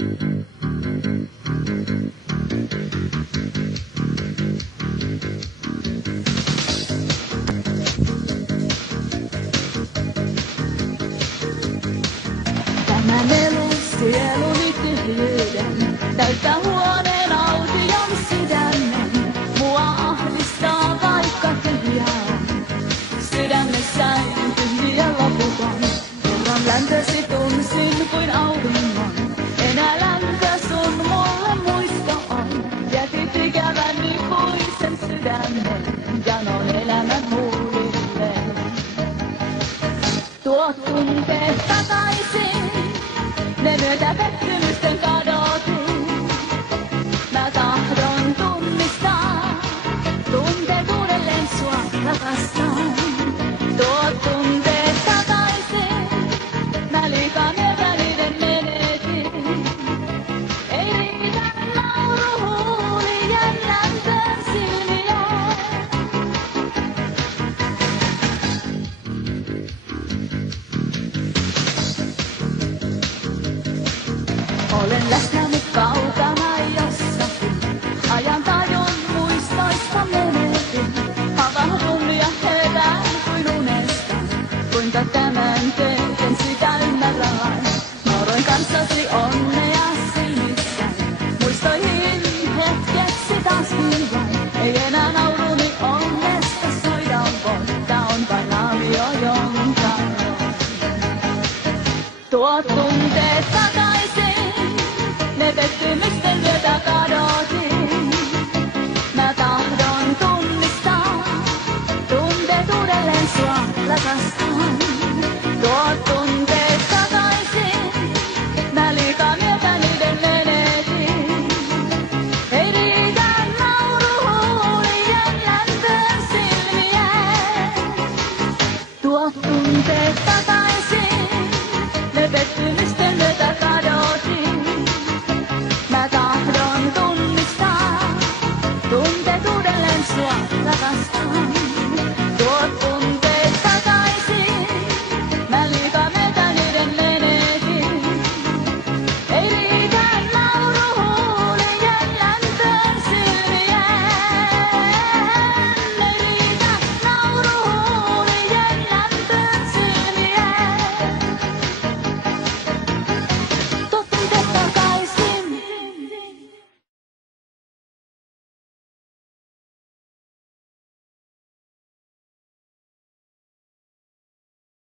Tämä melu sieluni tyhjyyden, täyttää huoneen aution sydämen. Mua ahdistaa vaikka tyhjää on, sydämessäni tyhjiä loputon. Kerran lämpösi tunsin kuin auringon, enää lämpö sun mulle muisto on. Jätit ikävän ikuisen sydämen, janon elämän huulilleen. Tuo tunteet takaisin, ne myötä pettymysten kadotin. Mä tahdon tunnistaa, tunteet uudelleen sua rakastan. Tuo tunteet takaisin, mä liikaa mieltä niiden menetin. Ei riitä nauru huulien lämpöön silmiä. Olen läsnä nyt kaukana jossakin, ajan tajun muistoista menetin. Havahdun ja herään kuin unesta, kuinka tämän teen sitä ymmärrän vain. Nauroin kanssasi onnea silmissäni, muistoihin hetkeksi taas vain. Ei enää nauru.